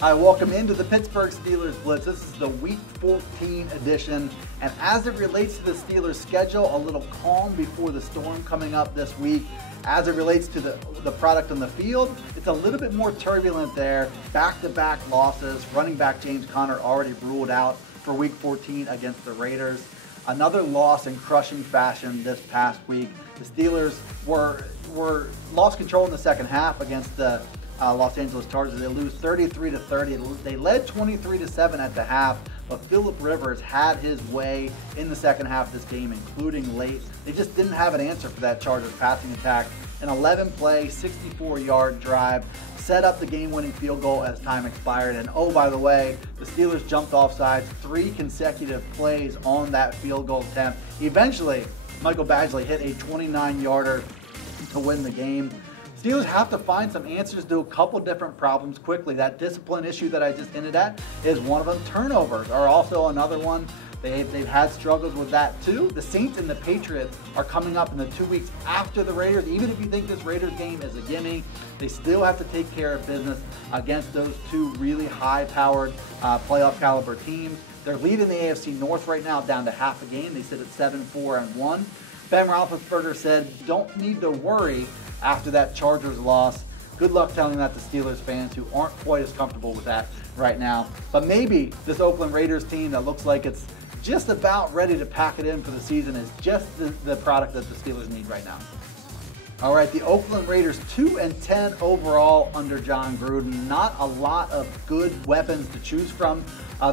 Hi, welcome into the Pittsburgh Steelers Blitz. This is the Week 14 edition, and as it relates to the Steelers' schedule, a little calm before the storm coming up this week. As it relates to the product on the field, it's a little bit more turbulent there. Back-to-back losses. Running back James Conner already ruled out for Week 14 against the Raiders. Another loss in crushing fashion this past week. The Steelers were lost control in the second half against the Los Angeles Chargers. They lose 33-30. They led 23-7 at the half, but Phillip Rivers had his way in the second half of this game, including late. They just didn't have an answer for that Chargers passing attack. An 11-play, 64-yard drive set up the game-winning field goal as time expired. And oh, by the way, the Steelers jumped offsides 3 consecutive plays on that field goal attempt. Eventually, Michael Badgley hit a 29-yarder to win the game. Steelers have to find some answers to a couple different problems quickly. That discipline issue that I just hinted at is one of them. Turnovers are also another one. They've had struggles with that too. The Saints and the Patriots are coming up in the 2 weeks after the Raiders. Even if you think this Raiders game is a gimme, they still have to take care of business against those two really high-powered playoff caliber teams. They're leading the AFC North right now down to half a game. They sit at 7-4-1. Ben Roethlisberger said, don't need to worry after that Chargers loss. Good luck telling that to Steelers fans who aren't quite as comfortable with that right now. But maybe this Oakland Raiders team that looks like it's just about ready to pack it in for the season is just the product that the Steelers need right now. All right, the Oakland Raiders 2-10 overall under John Gruden. Not a lot of good weapons to choose from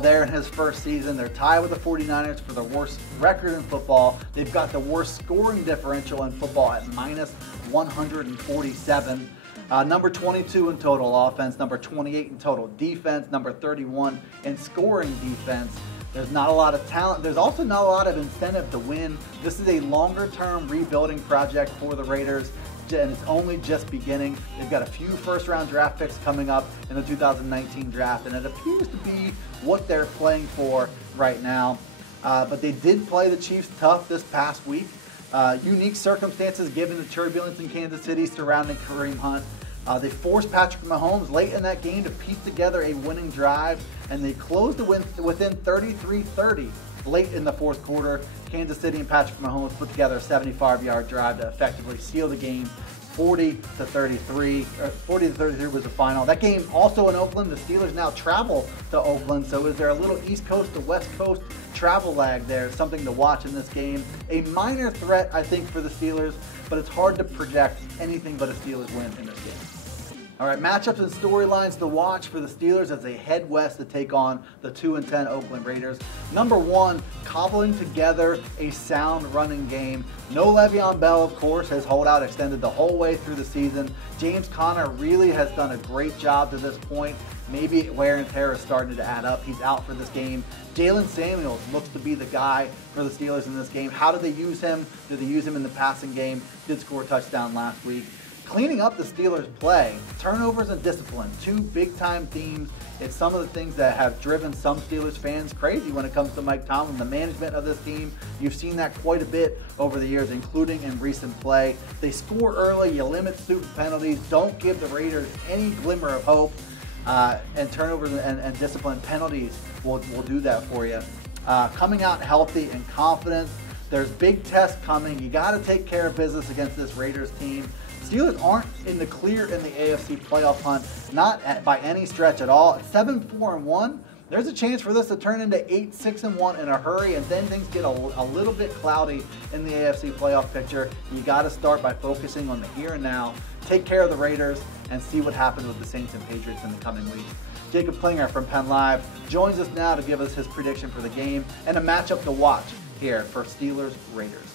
there in his first season. They're tied with the 49ers for the worst record in football. They've got the worst scoring differential in football at -147. Number 22 in total offense, number 28 in total defense, number 31 in scoring defense. There's not a lot of talent. There's also not a lot of incentive to win. This is a longer-term rebuilding project for the Raiders, and it's only just beginning. They've got a few first-round draft picks coming up in the 2019 draft, and it appears to be what they're playing for right now. But they did play the Chiefs tough this past week. Unique circumstances given the turbulence in Kansas City surrounding Kareem Hunt. They forced Patrick Mahomes late in that game to piece together a winning drive, and they closed the win within 33-30 late in the fourth quarter. Kansas City and Patrick Mahomes put together a 75-yard drive to effectively seal the game. 40-33 was the final. That game also in Oakland. The Steelers now travel to Oakland, so is there a little East Coast to West Coast travel lag there? Something to watch in this game. A minor threat, I think, for the Steelers, but it's hard to project anything but a Steelers win in this game. All right, matchups and storylines to watch for the Steelers as they head west to take on the 2-10 Oakland Raiders. Number one, cobbling together a sound running game. No Le'Veon Bell, of course. His holdout extended the whole way through the season. James Conner really has done a great job to this point. Maybe wear and tear is starting to add up. He's out for this game. Jalen Samuels looks to be the guy for the Steelers in this game. How do they use him? Did they use him in the passing game? Did score a touchdown last week. Cleaning up the Steelers' play, turnovers and discipline, two big-time themes. It's some of the things that have driven some Steelers fans crazy when it comes to Mike Tomlin, the management of this team. You've seen that quite a bit over the years, including in recent play. They score early, you limit stupid penalties, don't give the Raiders any glimmer of hope, and turnovers and discipline penalties will do that for you. Coming out healthy and confident, there's big tests coming. You got to take care of business against this Raiders team. Steelers aren't in the clear in the AFC playoff hunt, not by any stretch at all. At 7-4-1, there's a chance for this to turn into 8-6-1 in a hurry, and then things get a little bit cloudy in the AFC playoff picture. You got to start by focusing on the here and now. Take care of the Raiders and see what happens with the Saints and Patriots in the coming weeks. Jacob Klinger from Penn Live joins us now to give us his prediction for the game and a matchup to watch here for Steelers Raiders.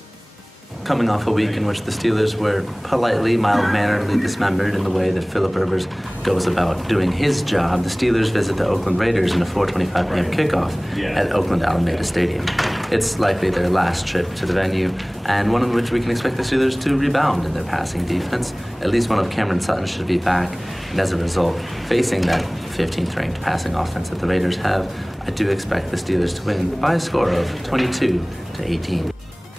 Coming off a week in which the Steelers were politely, mild-manneredly dismembered in the way that Phillip Rivers goes about doing his job, the Steelers visit the Oakland Raiders in a 4:25 p.m. kickoff at Oakland Alameda Stadium. It's likely their last trip to the venue, and one in which we can expect the Steelers to rebound in their passing defense. At least one of Cameron Sutton should be back, and as a result, facing that 15th ranked passing offense that the Raiders have, I do expect the Steelers to win by a score of 22-18.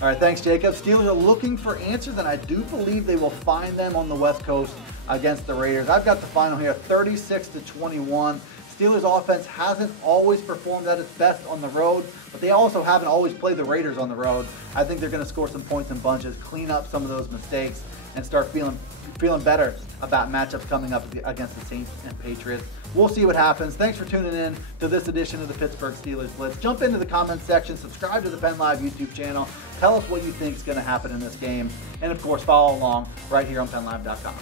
All right, thanks, Jacob. Steelers are looking for answers, and I do believe they will find them on the West Coast against the Raiders. I've got the final here, 36-21. Steelers offense hasn't always performed at its best on the road, but they also haven't always played the Raiders on the road. I think they're going to score some points in bunches, clean up some of those mistakes, and start feeling better about matchups coming up against the Saints and Patriots. We'll see what happens. Thanks for tuning in to this edition of the Pittsburgh Steelers Blitz. Jump into the comments section, subscribe to the Penn Live YouTube channel, tell us what you think is going to happen in this game, and of course follow along right here on PennLive.com.